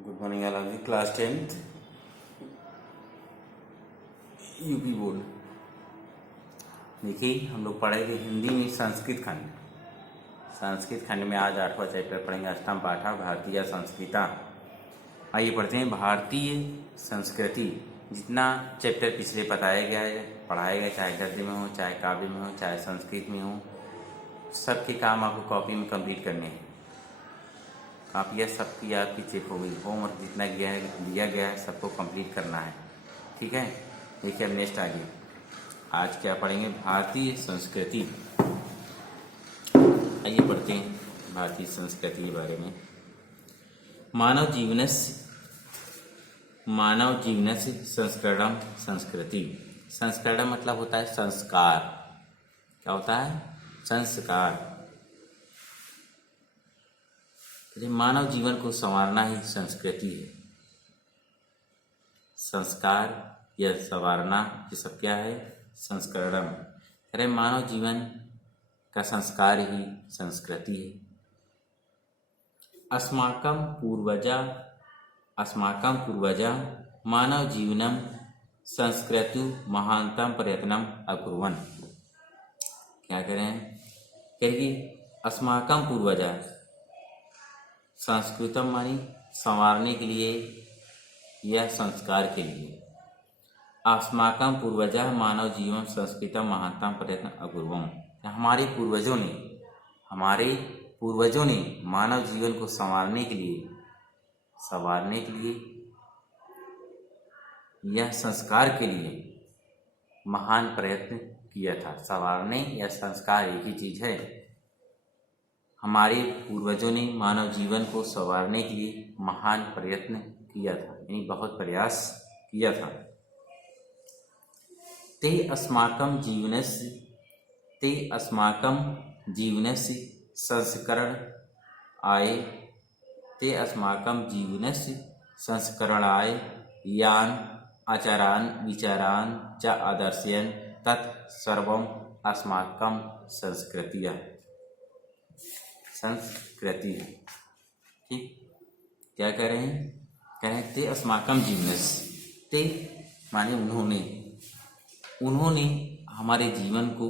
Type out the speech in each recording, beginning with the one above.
Good morning all of you. Class 10th UP board. देखिए हम लोग पढ़ेंगे हिंदी में संस्कृत खंड। संस्कृत खंड में आज 8वां चैप्टर पढ़ेंगे, अष्टम पाठा भारतीय संस्कृता। आइए पढ़ते हैं। भारतीय संस्कृति जितना चैप्टर पिछले बताया गया है, पढ़ाया गया, चाहे गद्य में हो, चाहे काव्य में हो, चाहे संस्कृत में हो, सबके काम आपको कॉपी में कंप्लीट करने हैं। कापियाँ सबकी आपकी चेक हो गई। होमवर्क जितना दिया गया है सबको कंप्लीट करना है, ठीक है। देखिए अब नेक्स्ट आगे आज क्या पढ़ेंगे, भारतीय संस्कृति। आइए पढ़ते हैं भारतीय संस्कृति के बारे में। मानव जीवनस्य संस्करणम संस्कृति। संस्करण मतलब होता है संस्कार। क्या होता है? संस्कार। मानव जीवन को संवारना ही संस्कृति है। संस्कार या संवारना ये सब क्या है? संस्करणम। अरे मानव जीवन का संस्कार ही संस्कृति है। अस्माकं पूर्वजा मानव जीवनम संस्कृतु महानतम प्रयत्नम अकुर्वन्। क्या कह रहे हैं? कहेगी अस्माकं पूर्वजा, संस्कृतम मानी संवारने के लिए या संस्कार के लिए। अस्माकं पूर्वजा मानव जीवन संस्कृतम महानतम प्रयत्न अकुर्वम्। हमारे पूर्वजों ने मानव जीवन को संवारने के लिए या संस्कार के लिए महान प्रयत्न किया था। संवारने या संस्कार एक ही चीज है। हमारे पूर्वजों ने मानव जीवन को संवारने के लिए महान प्रयत्न किया था, यानी बहुत प्रयास किया था। ते अस्माकं जीवनस्य संस्करण आए। ते अस्माकं जीवनस्य संस्करणाय यान आचारान विचारान च आदर्शयन् तत् सर्वम् अस्माकं संस्कृतिः। संस्कृति, ठीक। क्या कह रहे हैं? कह रहे हैं ते अस्माकं जीवनस्य। ते माने उन्होंने हमारे जीवन को,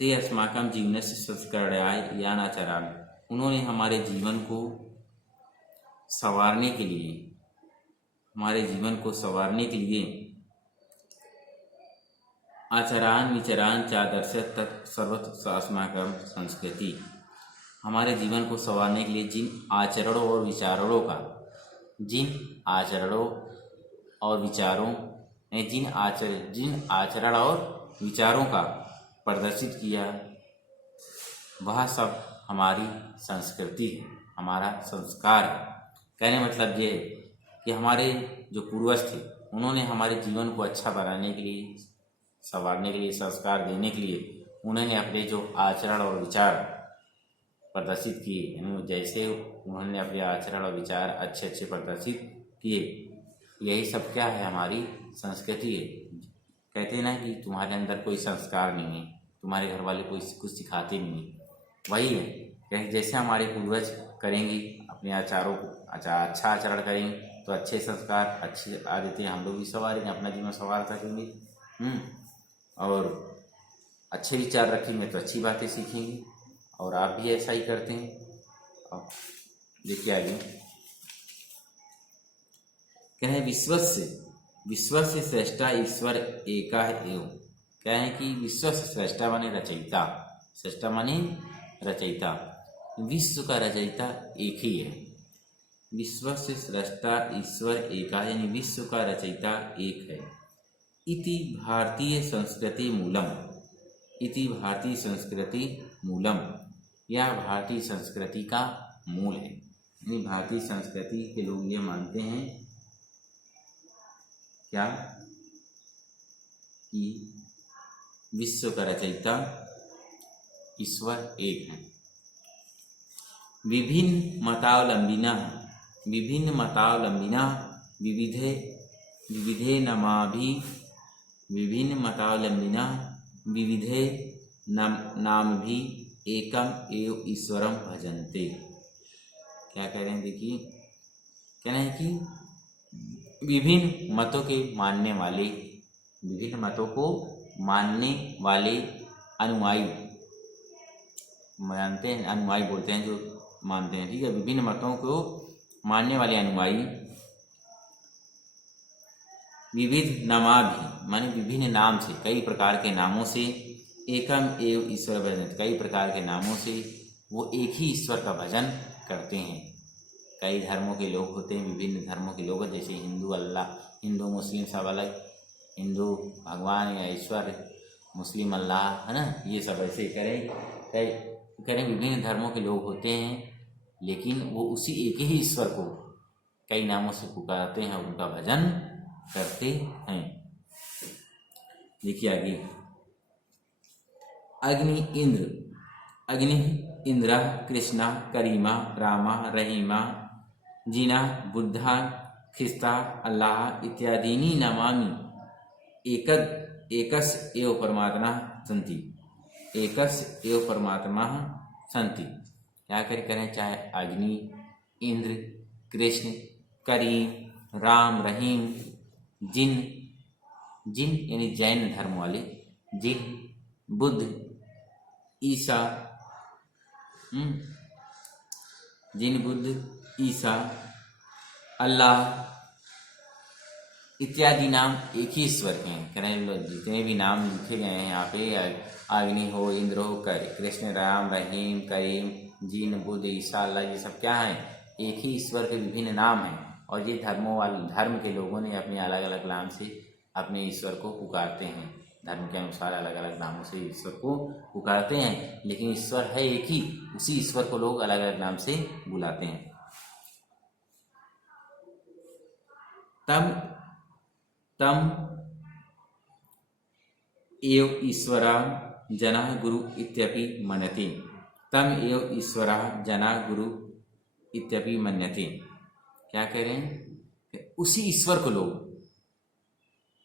ते अस्माकं जीवनस्य संस्करणाय यान आचारान, उन्होंने हमारे जीवन को संवारने के लिए आचारान विचारान च आदर्शयन् तत् सर्वम् अस्माकं संस्कृति। हमारे जीवन को संवारने के लिए जिन आचरणों और विचारों का प्रदर्शित किया, वह सब हमारी संस्कृति है, हमारा संस्कार है। कहने मतलब ये है कि हमारे जो पूर्वज थे उन्होंने हमारे जीवन को अच्छा बनाने के लिए, संवारने के लिए, संस्कार देने के लिए उन्होंने अपने जो आचरण और विचार प्रदर्शित किए, जैसे उन्होंने अपने आचरण और विचार अच्छे प्रदर्शित किए, यही सब क्या है? हमारी संस्कृति है। कहते हैं ना कि तुम्हारे अंदर कोई संस्कार नहीं है, तुम्हारे घर वाले कोई कुछ सिखाते नहीं है, वही है। कहीं जैसे हमारे पूर्वज करेंगे अपने आचारों को, अच्छा आचरण करेंगे तो अच्छे संस्कार, अच्छी आदतें हम लोग भी संवारेंगे, अपना जीवन संवार सकेंगे। और अच्छे विचार रखेंगे तो अच्छी बातें सीखेंगे। और आप भी ऐसा ही करते हैं। अब देखिए आगे क्या है? विश्वस्य श्रेष्ठा ईश्वर एका एव। क्या है कि विश्व से श्रेष्ठा माने रचयिता। श्रेष्ठा माने रचयिता। विश्व का रचयिता एक ही है। विश्व से श्रेष्ठा ईश्वर एका, यानी विश्व का रचयिता एक है। इति भारतीय संस्कृति मूलम। यह भारतीय संस्कृति का मूल है। यानी भारतीय संस्कृति के लोग ये मानते हैं क्या? कि विश्व का रचयिता ईश्वर एक है। विभिन्न मतावलंबिना विविधे नाम भी एकम एव ईश्वरम भजन्ते। क्या कह रहे हैं? देखिए कहना है कि विभिन्न मतों के मानने वाले, विभिन्न मतों को मानने वाले अनुयायी, मानते हैं अनुयायी बोलते हैं जो मानते हैं, ठीक है। विभिन्न मतों को मानने वाले अनुयायी विविध नामाभि माने विभिन्न नाम से, कई प्रकार के नामों से, एकम एव ईश्वर भजन, कई प्रकार के नामों से वो एक ही ईश्वर का भजन करते हैं। कई धर्मों के लोग होते हैं, विभिन्न धर्मों के लोग, जैसे हिंदू अल्लाह, हिंदू मुस्लिम सब अलग, हिंदू भगवान या ईश्वर, मुस्लिम अल्लाह, है ना, ये सब ऐसे करें विभिन्न धर्मों के लोग होते हैं, लेकिन वो उसी एक ही ईश्वर को कई नामों से पुकारते हैं और उनका भजन करते हैं। देखिए आगे, अग्नि इंद्र, अग्नि इंद्र, कृष्णा, करीमा, रामा, रहीमा, जीना, बुद्धा, ख्रिस्ता, अल्लाह इत्यादीनि नामानि एकस एव परमात्मा सन्ति, एकस एव परमात्मा सन्ति। क्या करें, चाहे अग्नि, इंद्र, कृष्ण, करीम, राम, रहीम, जिन, जिन यानी जैन धर्म वाले, जिन, बुद्ध, ईसा, जिन, बुद्ध, ईसा, अल्लाह इत्यादि नाम एक ही ईश्वर के हैं। करें जितने भी नाम लिखे गए हैं यहाँ पे, अग्नि हो, इंद्र हो, कृष्ण, राम, रहीम, करीम, जिन, बुद्ध, ईसा, अल्लाह, ये सब क्या है, एक ही ईश्वर के विभिन्न नाम हैं। और ये धर्म के लोगों ने अपने अलग अलग नाम से अपने ईश्वर को पुकारते हैं, धर्म के अनुसार अलग अलग नामों से ईश्वर को पुकारते हैं, लेकिन ईश्वर है एक ही, उसी ईश्वर को लोग अलग अलग नाम से बुलाते हैं। तम एव ईश्वरा जना गुरु इत्यपि मन्यते, तम एव ईश्वरा जना गुरु इत्यपि मन्यते। क्या कह रहे हैं, उसी ईश्वर को लोग,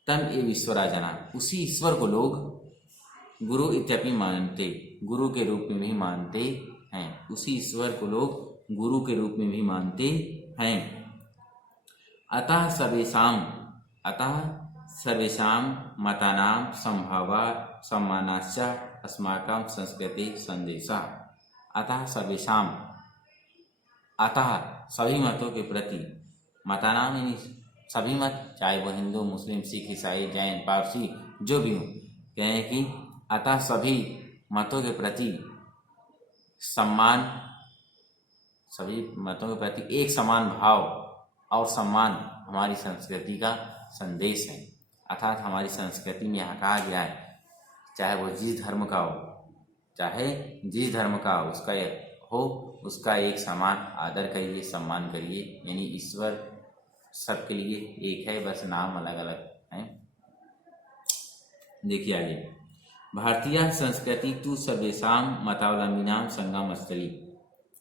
तम एव ईश्वरा जना, उसी ईश्वर को लोग गुरु इत्यपि मानते, गुरु के रूप में भी मानते हैं, उसी ईश्वर को लोग गुरु के रूप में भी मानते हैं। अतः सर्वेषां मतानां संभावा सम्मानाश्च अस्माकं संस्कृति संदेशा। अतः सर्वेषां, अतः सभी मतों के प्रति, मतानाम यानी सभी मत, चाहे वो हिंदू, मुस्लिम, सिख, ईसाई, जैन, पारसी, जो भी हो, कहें कि अतः सभी मतों के प्रति सम्मान, सभी मतों के प्रति एक समान भाव और सम्मान हमारी संस्कृति का संदेश है। अर्थात हमारी संस्कृति में यहाँ कहा गया है, चाहे वो जिस धर्म का हो, चाहे जिस धर्म का उसका हो, उसका एक समान आदर करिए, सम्मान करिए। यानी ईश्वर सबके लिए एक है, बस नाम अलग अलग हैं। देखिए आगे, भारतीय संस्कृति तु सर्वेषां मतावलंबिनां संगम स्थली,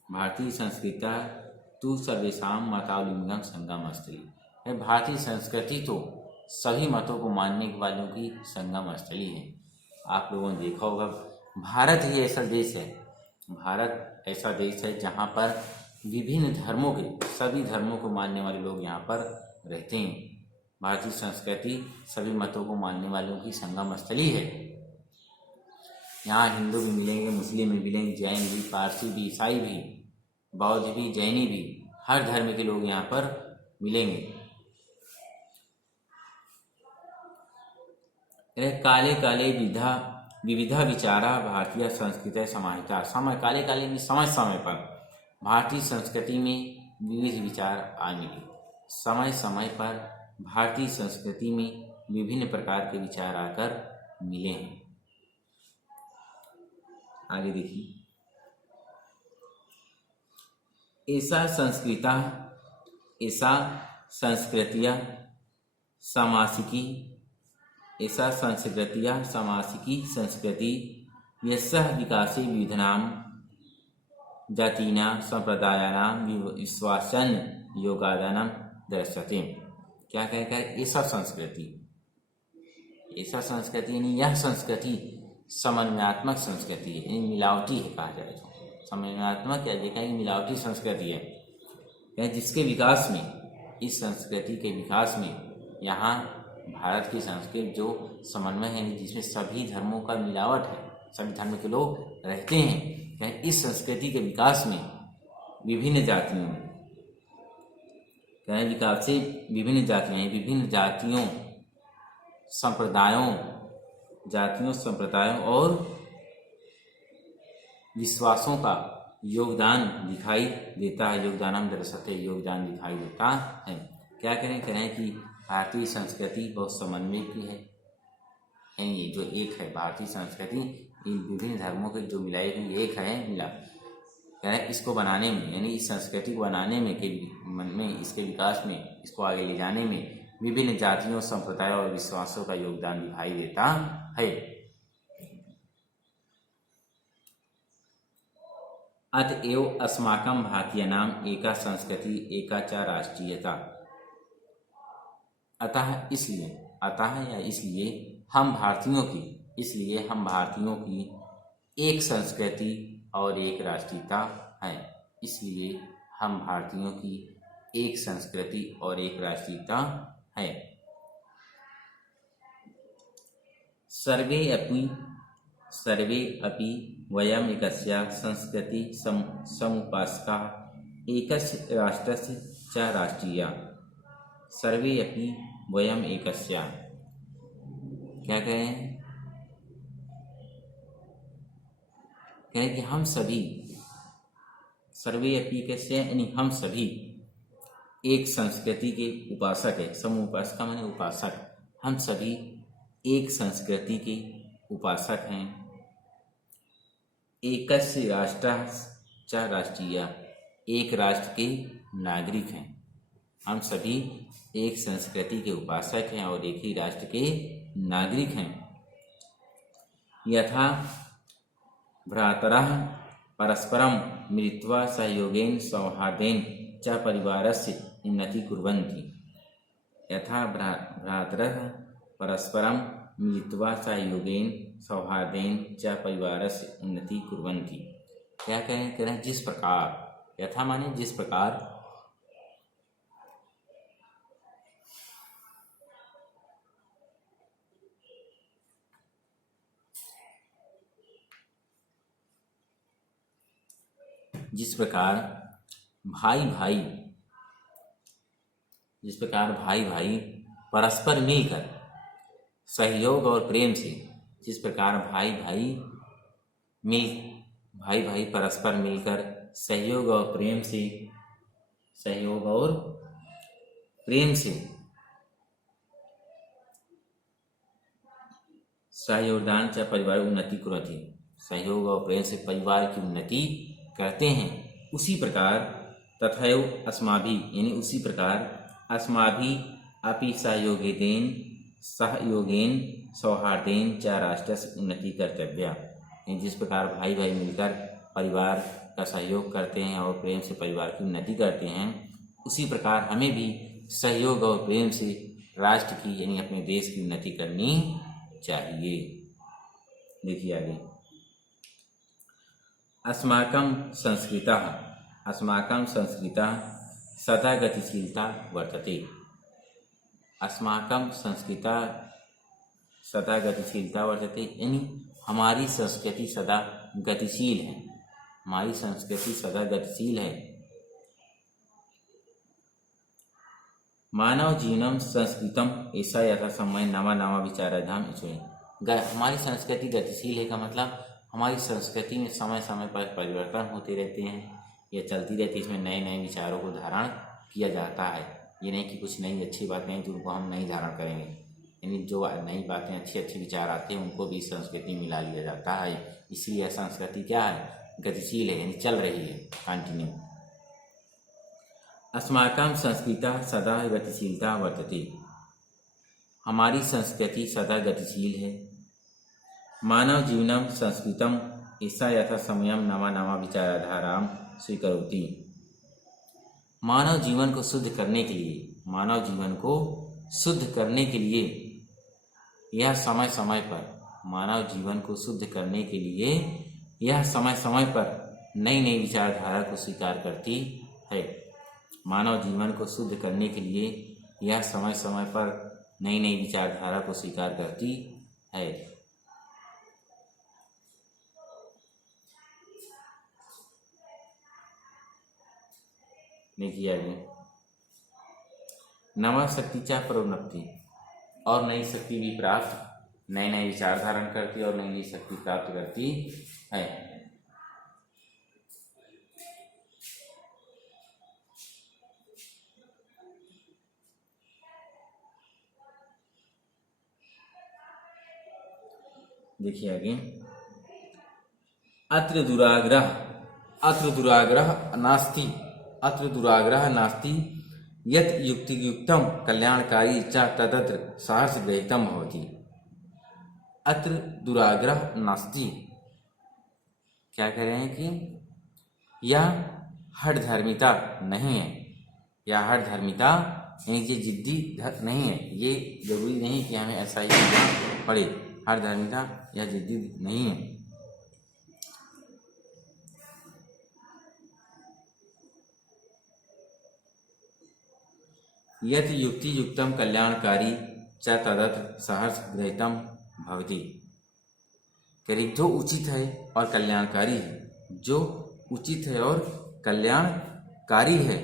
भारतीय संस्कृति तु सर्वेषां मतावलंबिनां संगम स्थली है। भारतीय संस्कृति तो सभी मतों को मानने वालों की संगम स्थली है। आप लोगों ने देखा होगा, भारत ही ऐसा देश है, भारत ऐसा देश है जहाँ पर विभिन्न धर्मों के, सभी धर्मों को मानने वाले लोग यहाँ पर रहते हैं। भारतीय संस्कृति सभी मतों को मानने वालों की संगम स्थली है। यहाँ हिंदू भी मिलेंगे, मुस्लिम भी मिलेंगे, जैन भी, पारसी भी, ईसाई भी, बौद्ध भी, जैनी भी, हर धर्म के लोग यहाँ पर मिलेंगे। काले काले विविधा विचारा भारतीय संस्कृति समाहिता, समय काले काले में समय समय पर भारतीय संस्कृति में विविध विचार आ मिले। समय समय पर भारतीय संस्कृति में विभिन्न प्रकार के विचार आकर मिले हैं। आगे देखिए, ऐसा संस्कृतिया समासिकी संस्कृति यस्याः विकासे विविधानां जातीनां संप्रदायानां विश्वासन् योगदानं दर्शते। क्या कहकर ऐसा संस्कृति यानी यह संस्कृति समन्वयात्मक संस्कृति है, यानी मिलावटी है, कहा जाए तो समन्वयात्मक या देखा मिलावटी संस्कृति है, जिसके विकास में इस संस्कृति के विकास में यहाँ भारत की संस्कृति जो समन्वय है, जिसमें सभी धर्मों का मिलावट है, सभी धर्म के लोग रहते हैं, इस संस्कृति के विकास में विभिन्न जातियों विकास से विभिन्न जातियाँ हैं, विभिन्न जातियों संप्रदायों और विश्वासों का योगदान दिखाई देता है। योगदानम दर्शते, योगदान दिखाई देता है। क्या करें कि भारतीय संस्कृति बहुत समन्वय की है। ये जो एक है भारतीय संस्कृति, इन विभिन्न धर्मों के जो मिलाई हुई एक है मिला, कह रहे इसको बनाने में, यानी इस संस्कृति को बनाने में इसके विकास में, इसको आगे ले जाने में विभिन्न जातियों, संप्रदायों और विश्वासों का योगदान दिखाई देता है। अतएव अस्माकं भारतीयानां एका संस्कृति एका च राष्ट्रीयता। अतः इसलिए हम भारतीयों की एक संस्कृति और एक राष्ट्रीयता है। इसलिए हम भारतीयों की एक संस्कृति और एक राष्ट्रीयता है। सर्वे अपि वयम् एकस्य संस्कृति समुपासकाः एकस्य राष्ट्रस्य च राष्ट्रीया। सर्वे अपि वयम् एकस्य, क्या कहें कि हम सभी, सर्वे अपि एकस्य यानी हम सभी एक संस्कृति के उपासक है। समुपासका माने उपासक। हम सभी एक संस्कृति के उपासक हैं। एकस्य राष्ट्रस्य च राष्ट्रीय, एक राष्ट्र के नागरिक हैं। हम सभी एक संस्कृति के उपासक हैं और एक ही राष्ट्र के नागरिक हैं। यथा भ्रातरः परस्परं मिलित्वा सहयोगेन सौहार्देन च परिवारस्य उन्नति कुर्वन्ति। यथा भ्रातरः परस्परं मिलित्वा सहयोगेन सौहार्देन च परिवारस्य उन्नति कुर्वन्ति। क्या करें जिस प्रकार, यथा माने जिस प्रकार, जिस प्रकार भाई परस्पर मिलकर सहयोग और प्रेम से, जिस प्रकार भाई भाई परस्पर मिलकर सहयोग और प्रेम से सहयोगदान च परिवार उन्नति कुर्वन्ति, सहयोग और प्रेम से परिवार की उन्नति करते हैं, उसी प्रकार तथैव अस्माभिः, यानी उसी प्रकार अस्माभिः अपि सहयोगेन सौहार्देन च राष्ट्रस्य उन्नति कर्तव्या। जिस प्रकार भाई मिलकर परिवार का सहयोग करते हैं और प्रेम से परिवार की उन्नति करते हैं, उसी प्रकार हमें भी सहयोग और प्रेम से राष्ट्र की, यानी अपने देश की उन्नति करनी चाहिए। देखिए आगे, अस्माकं संस्कृतः सदा गतिशीलता वर्तते। अस्माकं संस्कृतः सदा गतिशीलता वर्तते, यानी हमारी संस्कृति सदा गतिशील है। हमारी संस्कृति सदा गतिशील है। मानव जीवनम संस्कृतम ऐसा यथा समय नवा विचाराधाम। हमारी संस्कृति गतिशील है का मतलब हमारी संस्कृति में समय समय पर परिवर्तन होते रहते हैं, ये चलती रहती है। इसमें नए नए विचारों को धारण किया जाता है। ये नहीं कि कुछ नई अच्छी बातें हैं जिनको हम नहीं धारण करेंगे, यानी जो नई बातें अच्छे विचार आते हैं उनको भी संस्कृति में मिला लिया जाता है। इसलिए संस्कृति क्या है, गतिशील है, यानी चल रही है, कंटिन्यू। अस्माकं संस्कृतः सदा गतिशीलता वर्तते। हमारी संस्कृति सदा गतिशील है। मानव जीवनम संस्कृतम ऐसा यथा समयम नवा विचारधाराम स्वीकरोति। मानव जीवन को शुद्ध करने के लिए यह समय समय पर नई विचारधारा को स्वीकार करती है। मानव जीवन को शुद्ध करने के लिए यह समय समय पर नई नई विचारधारा को स्वीकार करती है। देखिए आगे, नवा शक्तीच्या प्रोन्नति, और नई शक्ति भी प्राप्त, नए नए विचार धारण करती और नई नई शक्ति प्राप्त करती है। देखिए आगे, अत्र दुराग्रह नास्ति, अत्र दुराग्रह नास्ति यत् युक्तियुक्तं कल्याणकारी च तदत्र सहर्षगृहीतं भवति। अत्र दुराग्रह नास्ति, क्या कह रहे हैं कि यह हठधर्मिता नहीं है, यह हठधर्मिता यानी कि जिद्दी नहीं है। ये जरूरी नहीं कि हमें ऐसा ही करना पड़े, हठधर्मिता यह जिद्दी नहीं है। यत् युक्ति युक्तम कल्याणकारी च तदत्र सहर्ष गृहीतम भवति। करीब जो उचित है और कल्याणकारी है, जो उचित है और कल्याणकारी है,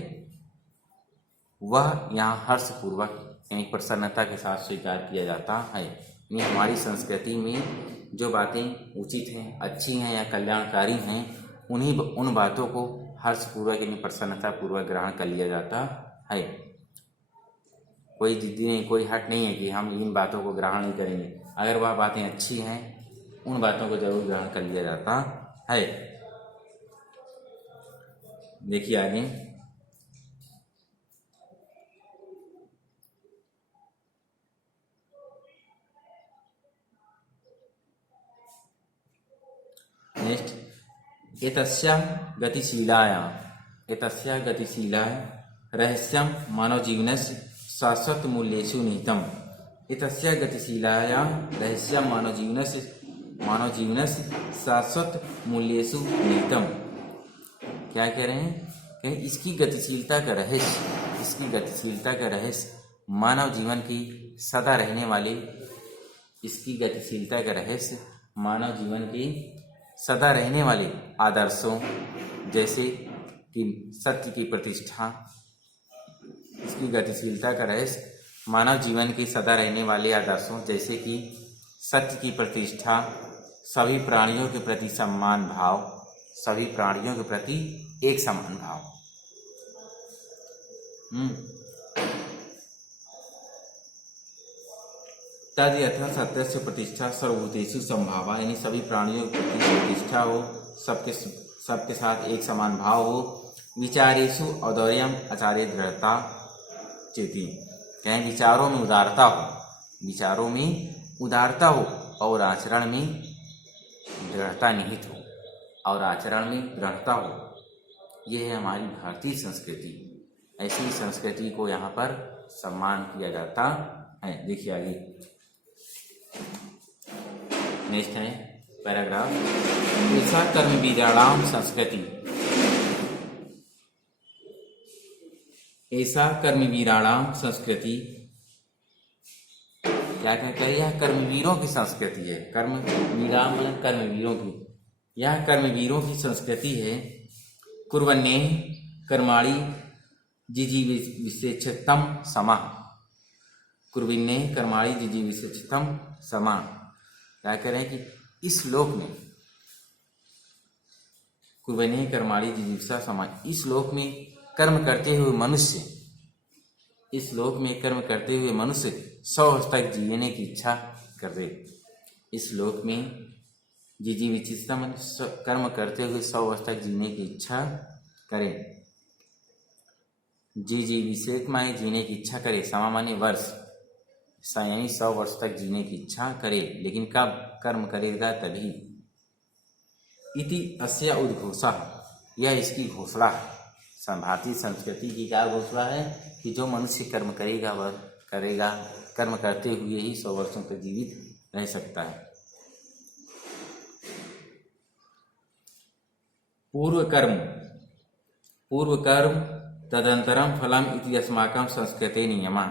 वह यहाँ हर्षपूर्वक यानी प्रसन्नता के साथ स्वीकार किया जाता है। यानी हमारी संस्कृति में जो बातें उचित हैं, अच्छी हैं या कल्याणकारी हैं, उन बातों को हर्षपूर्वक यानी प्रसन्नता पूर्वक ग्रहण कर लिया जाता है। कोई जिद्दी नहीं, कोई हट नहीं है कि हम इन बातों को ग्रहण नहीं करेंगे। अगर वह बातें अच्छी हैं, उन बातों को जरूर ग्रहण कर लिया जाता है। देखिए आगे, नेक्स्ट, एतस्याः गतिशीलायां रहस्यं मानव जीवनस्य शाश्वत मूल्येषु निहितम्। एतस्याः गतिशीलायां रहस्यं मानव जीवनस्य शाश्वत मूल्येषु निहितम्। क्या कह रहे हैं कि इसकी गतिशीलता का रहस्य मानव जीवन की सदा रहने वाली, इसकी गतिशीलता का रहस्य मानव जीवन की सदा रहने वाले आदर्शों जैसे कि सत्य की प्रतिष्ठा, इसकी गतिशीलता का रहस्य मानव जीवन की सदा रहने वाले आदर्शों जैसे कि सत्य की प्रतिष्ठा, सभी प्राणियों के प्रति सम्मान भाव, सभी प्राणियों के प्रति एक समान भाव, तद यथा सत्यस्य प्रतिष्ठा सर्वभूतेषु संभावा, यानी सभी प्राणियों के प्रति प्रतिष्ठा हो, सबके साथ एक समान भाव हो। विचारेषु औदार्यम आचार्य दृढ़ता चेती, कहें विचारों में उदारता हो और आचरण में दृढ़ता निहित हो, यह है हमारी भारतीय संस्कृति। ऐसी संस्कृति को यहाँ पर सम्मान किया जाता है। देखिए आगे, नेक्स्ट है पैराग्राफ, ऐसा कर्मवीराणाम संस्कृति, ऐसा कर्मवीराणाम संस्कृति, क्या कहते हैं, यह कर्मवीरों की संस्कृति है। कर्मवीरा मतलब कर्मवीरों की, यह कर्मवीरों की संस्कृति है। कुर्वन्ये कर्माणि जिजीविषेच्छतम समः, कुर्वन्ये कर्माणि जिजीविषेच्छतम समः, क्या कह रहे हैं कि इस लोक में कुर्वन्ये कर्माणि जिजीविषा समः, इस लोक में कर्म करते हुए मनुष्य 100 वर्ष तक जीने की इच्छा करे। इस लोक में जिजीविषेच्छतम कर्म करते हुए 100 वर्ष तक जीने की इच्छा करे। जिजीविषेक माने जीने की इच्छा करे, समा माने वर्ष, यानी 100 वर्ष तक जीने की इच्छा करे। लेकिन कब कर्म करेगा? तभी। इति अस्या उद्घोषा, यह इसकी घोषणा है। भारतीय संस्कृति की क्या घोषणा है कि जो मनुष्य कर्म करेगा वह कर्म करते हुए ही 100 वर्षों तक जीवित रह सकता है। पूर्व कर्म तदंतरम फलम इति अस्माकं संस्कृते नियमः।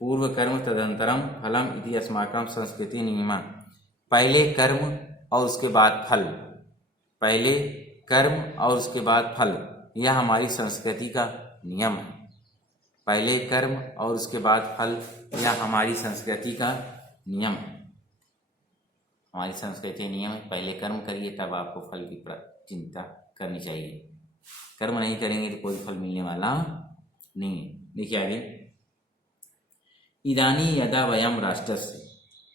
पूर्व कर्म तदंतरम फलम इति अस्माकं संस्कृते नियमः। पहले कर्म और उसके बाद फल, पहले कर्म और उसके बाद फल, यह हमारी संस्कृति का नियम है। पहले कर्म और उसके बाद फल, यह हमारी संस्कृति का नियम है। हमारी संस्कृति नियम है, पहले कर्म करिए तब आपको फल की चिंता करनी चाहिए। कर्म नहीं करेंगे तो कोई फल मिलने वाला नहीं है। देखिए आगे, इदानी यदा वयम राष्ट्रस्य,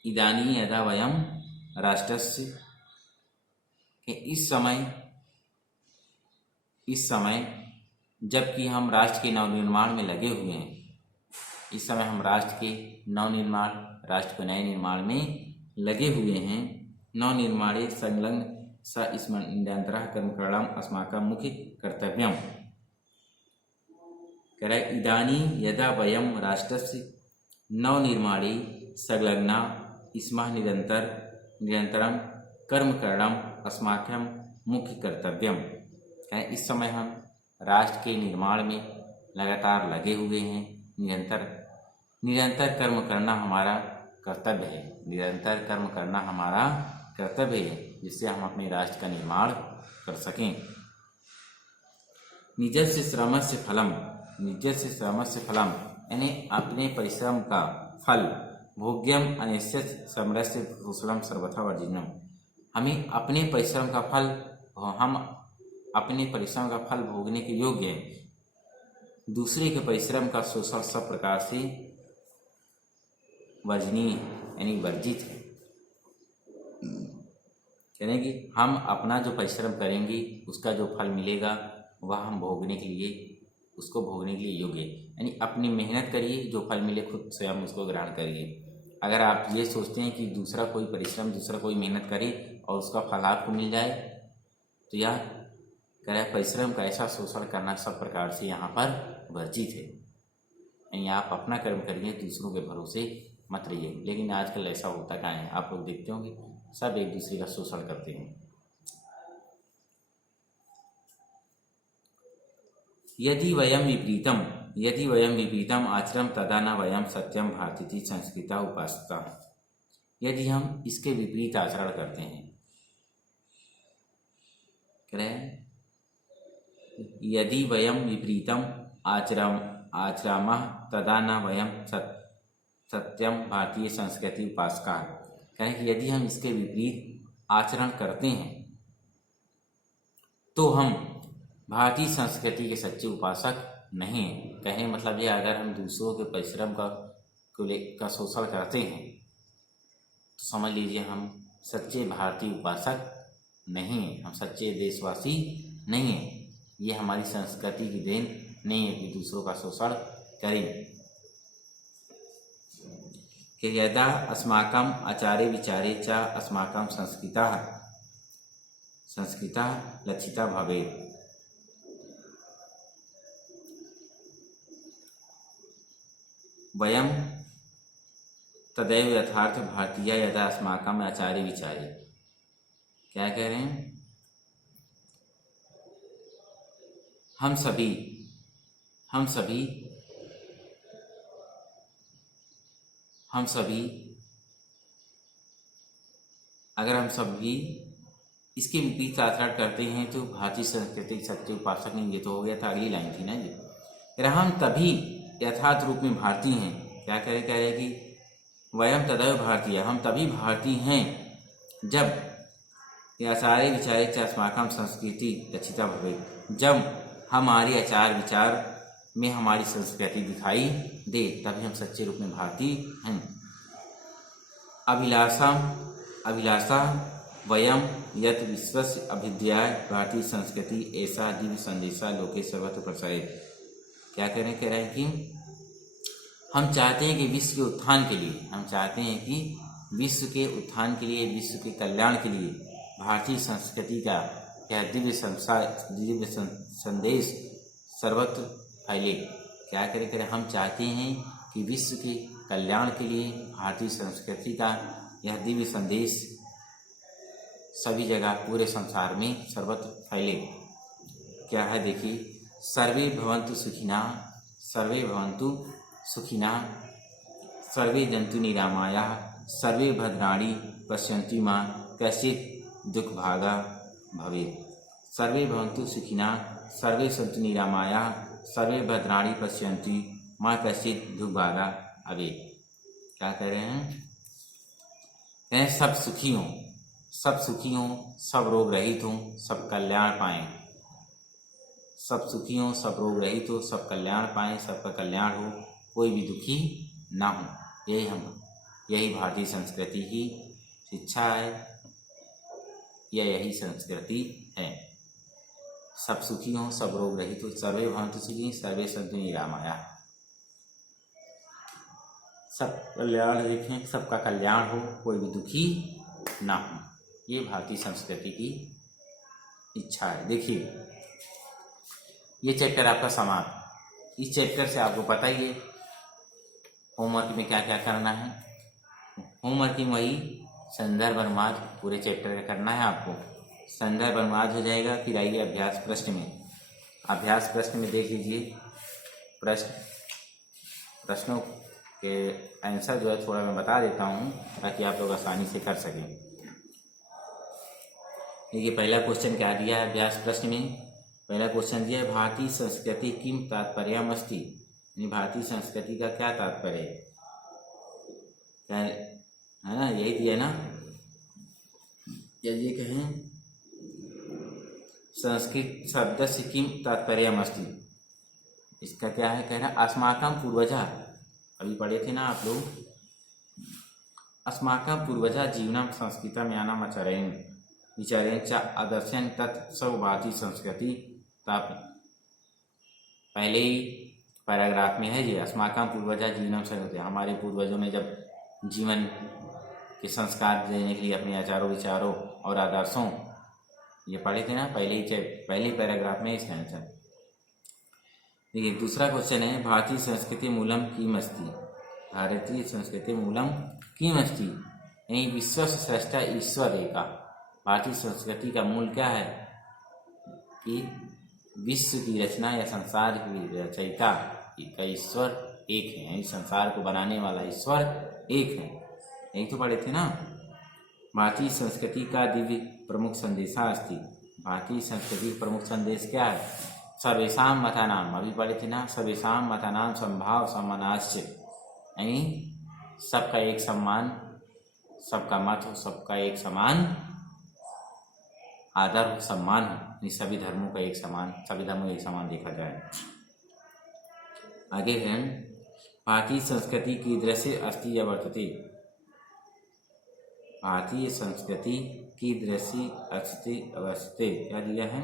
इदानी यदा वयम राष्ट्रस्य, इस समय जबकि हम राष्ट्र के नवनिर्माण में लगे हुए हैं, इस समय हम राष्ट्र के नवनिर्माण, राष्ट्र के नए निर्माण में लगे हुए हैं। नवनिर्माणे संलग्न स स्मरणान्तरः कर्मकरणम् अस्माकं मुख्य कर्तव्यम्। कह रहा है इदानीं यदा वयं राष्ट्रस्य नवनिर्माणे संलग्ना स्मः निरंतरं कर्मकरणम् अस्माकं मुख्य कर्तव्यम्। इस समय हम राष्ट्र के निर्माण में लगातार लगे हुए हैं। निरंतर कर्म करना हमारा कर्तव्य है, निरंतर कर्म करना हमारा कर्तव्य है, जिससे हम अपने राष्ट्र का निर्माण कर सकें। निजस्य श्रमस्य फलम, निजस्य श्रमस्य फलम यानी अपने परिश्रम का फल, भोग्यम अनिश्चित समरस्य कुशलम सर्वथा वर्जिनम। हमें अपने परिश्रम का फल, हम अपने परिश्रम का फल भोगने के योग्य है। दूसरे के परिश्रम का शोषण सब प्रकार से वर्जनीय यानी वर्जित है। यानी कि हम अपना जो परिश्रम करेंगे उसका जो फल मिलेगा वह हम भोगने के लिए, उसको भोगने के लिए योग्य है। यानी अपनी मेहनत करिए, जो फल मिले खुद स्वयं उसको ग्रहण करिए। अगर आप ये सोचते हैं कि दूसरा कोई परिश्रम, दूसरा कोई मेहनत करे और उसका फल आपको मिल जाए, तो यह कह रहा है परिश्रम का ऐसा शोषण करना सब प्रकार से यहाँ पर वर्जित है। यानी आप अपना कर्म करिए, दूसरों के भरोसे मत रहिए। लेकिन आजकल ऐसा होता क्या है, आप लोग देखते होंगे सब एक दूसरे का शोषण करते हैं। यदि वयम विपरीतम आचरम तदा न वयम सत्यम भारतीति संस्कृता उपासता। यदि हम इसके विपरीत आचरण करते हैं, यदि वयम विपरीतम आचरामः तदा न वयम सत्यम भारतीय संस्कृति उपासका। कहें कि यदि हम इसके विपरीत आचरण करते हैं तो हम भारतीय संस्कृति के सच्चे उपासक नहीं हैं। कहने मतलब ये, अगर हम दूसरों के परिश्रम का शोषण करते हैं तो समझ लीजिए हम सच्चे भारतीय उपासक नहीं हैं, हम सच्चे देशवासी नहीं हैं। ये हमारी संस्कृति की देन नहीं है कि दूसरों का शोषण करें। कि यदा अस्माकं आचारे विचारे च अस्माकं संस्कृता लक्षिता भवेत्। वयम तदैव यथार्थ भारतीय यदा अस्माकं आचारे विचारे। क्या कह रहे हैं, हम सभी अगर हम सभी इसके विपरीत आचरण करते हैं तो भारतीय संस्कृति के सच्चे उपासक नहीं। ये तो हो गया था, अगली लाइन थी ना जी। हम तभी यथार्थ रूप में भारतीय हैं। क्या कह रहे कि वयम तदैव भारतीय, हम तभी भारतीय हैं जब आचार्य विचारे च अस्माकं संस्कृति लक्षिता भवे, जब हमारे आचार विचार में हमारी संस्कृति दिखाई दे, तभी हम सच्चे रूप में भारतीय हैं। अभिलाषा वयम यत विश्वस्य अभिध्याय भारतीय संस्कृति ऐसा दिव्य संदेशा लोके सर्वत्र प्रसारित। क्या कह रहे हैं कि हम चाहते हैं कि विश्व के उत्थान के लिए, विश्व के कल्याण के लिए भारतीय संस्कृति का यह दिव्य संदेश सर्वत्र फैले। क्या करें, हम चाहते हैं कि विश्व के कल्याण के लिए भारतीय संस्कृति का यह दिव्य संदेश सभी जगह पूरे संसार में सर्वत्र फैले। क्या है देखिए, सर्वे भवन्तु सुखिनः, सर्वे भवन्तु सुखिनः, सर्वे जन्तु निरामयाः, सर्वे भद्राणि पश्यन्तु मा कश्चित् दुःखभागा भवेत्। सर्वे भवन्तु सुखिनः, सर्वे सन्तु निरामयाः, सर्वे भद्राणि पश्यन्तु मा कश्चित् दुःखभागा भवेत्। क्या कह रहे हैं? कहें सब सुखी हों, सब सुखी हों, सब रोग रहित हों, सब कल्याण पाएं। सब सुखी हों, सब रोग रहित हो, सब कल्याण पाएं, सबका कल्याण हो, कोई भी दुखी ना हो। यही भारतीय संस्कृति की शिक्षा है, यही संस्कृति है। सब सुखी हों, सब रोग रहित हो, सर्वे भवन्तु सुखिनः, सर्वे सन्तु निरामयाः। सब कल्याण देखें, सबका कल्याण हो, कोई भी दुखी ना हो, ये भारतीय संस्कृति की इच्छा है। देखिए ये चैप्टर आपका समाप्त। इस चैप्टर से आपको पता ही है होमवर्क में क्या क्या करना है। होमवर्क में वही संदर्भ अनुवाद पूरे चैप्टर का करना है आपको। संदर्भ अनुवाद हो जाएगा। फिर आइए अभ्यास प्रश्न में। अभ्यास प्रश्न में देख लीजिए प्रश्नों के आंसर जो है थोड़ा मैं बता देता हूँ ताकि आप लोग आसानी से कर सकें। देखिए पहला क्वेश्चन क्या दिया है अभ्यास प्रश्न में। पहला क्वेश्चन दिया है भारतीय संस्कृति किम तात्पर्यम् अस्ति, यानी भारतीय संस्कृति का क्या तात्पर्य है, क्या है ना, यही दिया ना। यदि कहें संस्कृत शब्द से किम तात्पर्यम् अस्ति, इसका क्या है, कह रहा अस्माकं पूर्वजा, अभी पढ़े थे ना आप लोग, अस्माकं पूर्वजा जीवनं संस्कृतं यानम् आचरेन् विचारेण च आदर्शेन तत् सर्व भारतीय संस्कृति। पहले ही पैराग्राफ में है ये, अस्माकं पूर्वजा जीवनम संस्कृति, हमारे पूर्वजों ने जब जीवन के संस्कार देने के लिए अपने आचारों विचारों और आदर्शों, ये पढ़े थे ना पहले पैराग्राफ में इसका आंसर। देखिए दूसरा क्वेश्चन है भारतीय संस्कृति मूलम किम अस्ति, भारतीय संस्कृति मूलम किम अस्ति, यानी विश्व श्रेष्ठ ईश्वर एका। भारतीय संस्कृति का मूल क्या है कि विश्व की रचना या संसार की रचयिता का ईश्वर एक है, यानी संसार को बनाने वाला ईश्वर एक है। यही तो पढ़े थे ना। भारतीय संस्कृति का दिव्य प्रमुख संदेशा अस्ति, भारतीय संस्कृति का प्रमुख संदेश क्या है, सर्वेषां मतानाम, अभी पढ़े थे ना, सर्वेषां मतानाम संभाव सम्मानाश्च, यानी सबका एक सम्मान, सबका मत हो, सबका एक समान आदर हो, सम्मान हो, सभी धर्मों का एक समान, सभी धर्मों को एक समान देखा जाए। आगे है भारतीय संस्कृति कीदृशी अस्ति या वर्तते, भारतीय संस्कृति कीदृशी अस्ति वर्तते, क्या दिया है,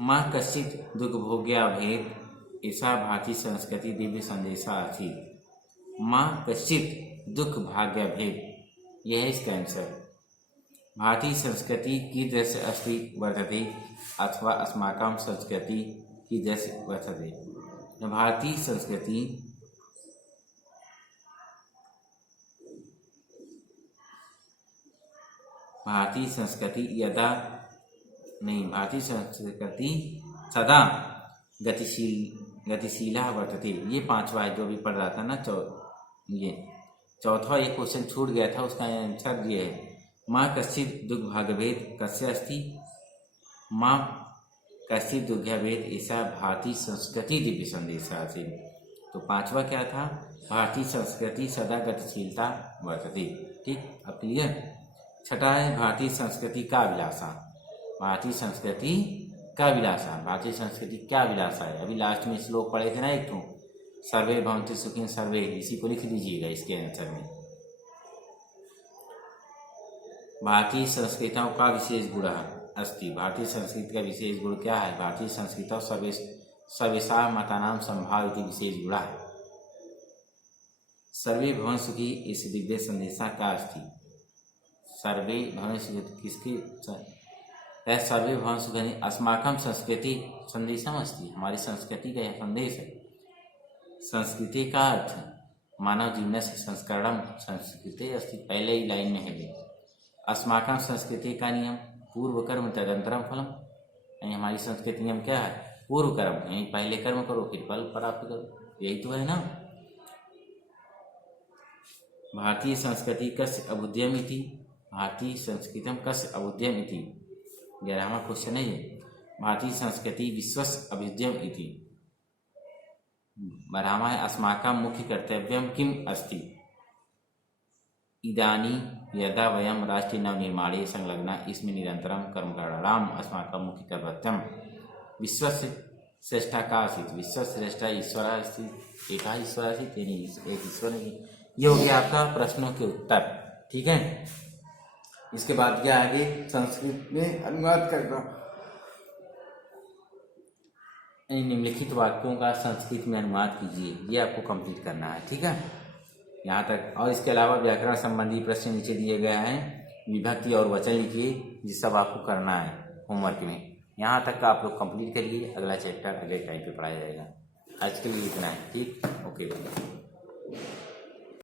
माँ कश्चित् दुःखभोग्या भेद ऐसा भारतीय संस्कृति दिव्य संदेशा अस्ति। माँ कश्चित् दुख भाग्य भेद, यह है इसका आंसर। भारतीय संस्कृति कीदृशी अस्ति वर्तते अथवा अस्माकं संस्कृति कीदृशी वर्तते। भारतीय संस्कृति भारतीय संस्कृति सदा गतिशीला वर्तते। ये पांचवा है जो भी पढ़ रहा था ना, ये चौथा एक क्वेश्चन छूट गया था, उसका आंसर ये है माँ कश्चित् दुख भाग्यभेद कस्य अस्ति, माँ कश्चित् दुःखभेद ऐसा भारतीय संस्कृति दिव्य संदेशा अस्ति। तो पांचवा क्या था, भारतीय संस्कृति सदा गतिशीलता वर्तते। ठीक, अब क्लियर। छठा है भारतीय संस्कृति का विलासा, भारतीय संस्कृति का विलासा, भारतीय संस्कृति क्या विलासा है, अभी लास्ट में श्लोक पढ़े थे ना एक तो, सर्वे भवन्तु सुखिनः सर्वे, इसी को लिख लीजिएगा इसके आंसर में। भारतीय संस्कृतियों का विशेष गुण अस्ति, भारतीय संस्कृति का विशेष गुण क्या है, भारतीय संस्कृतौ सर्वेषां मतानां संभाव इति विशेष गुण है। सर्वे भवन्तु सुखी इस दिव्य संदेशा का अस्ति, सर्वे भवन्तु सुखी किसकी, सर्वे भवन्तु सुखी अस्माकं संस्कृति संदेशम अस्ति, हमारी संस्कृति का यह संदेश है। संस्कृति का अर्थ मानव जीवन से संस्करणम संस्कृति अस्ति, पहले ही लाइन में है। अस्माकं संस्कृति का नियम, पूर्व कर्म तदंतरम फलम, यानी हमारी संस्कृति नियम क्या है, पूर्व कर्म, यानी पहले कर्म करो फिर फल प्राप्त करो, यही तो है ना। भारतीय संस्कृति कस्य अभ्युदयम् इति, भारतीय संस्कृतम कस्य अभ्युदयम् इति 11वां क्वेश्चन है ये। भारतीय संस्कृति विश्वस्य अभ्युदयम् इति। 12वां है अस्माकं मुख्य कर्तव्यं किम् अस्ति, इदानीं यदा वयं राष्ट्रीय नवनिर्माणे संलग्नाः इसमें निरन्तरं कर्म करणीयम् अस्माकं मुख्य कर्तव्यं। विश्वस्य श्रेष्ठा का आसीत्, विश्वश्रेष्ठा ईश्वर अस्ति, एका ईश्वर आसीत्, एक ईश्वर नहीं। ये हो गया आपका प्रश्नों के उत्तर, ठीक है। इसके बाद क्या आगे संस्कृत में अनुवाद करना, निम्नलिखित वाक्यों का संस्कृत में अनुवाद कीजिए, ये आपको कंप्लीट करना है, ठीक है, यहाँ तक। और इसके अलावा व्याकरण संबंधी प्रश्न नीचे दिए गए हैं, विभक्ति और वचन लिखिए, जिस सब आपको करना है होमवर्क में। यहाँ तक का आप लोग कंप्लीट करिए, अगला चैप्टर अगले टाइम पे पढ़ाया जाएगा। आज के लिए इतना है, ठीक, ओके।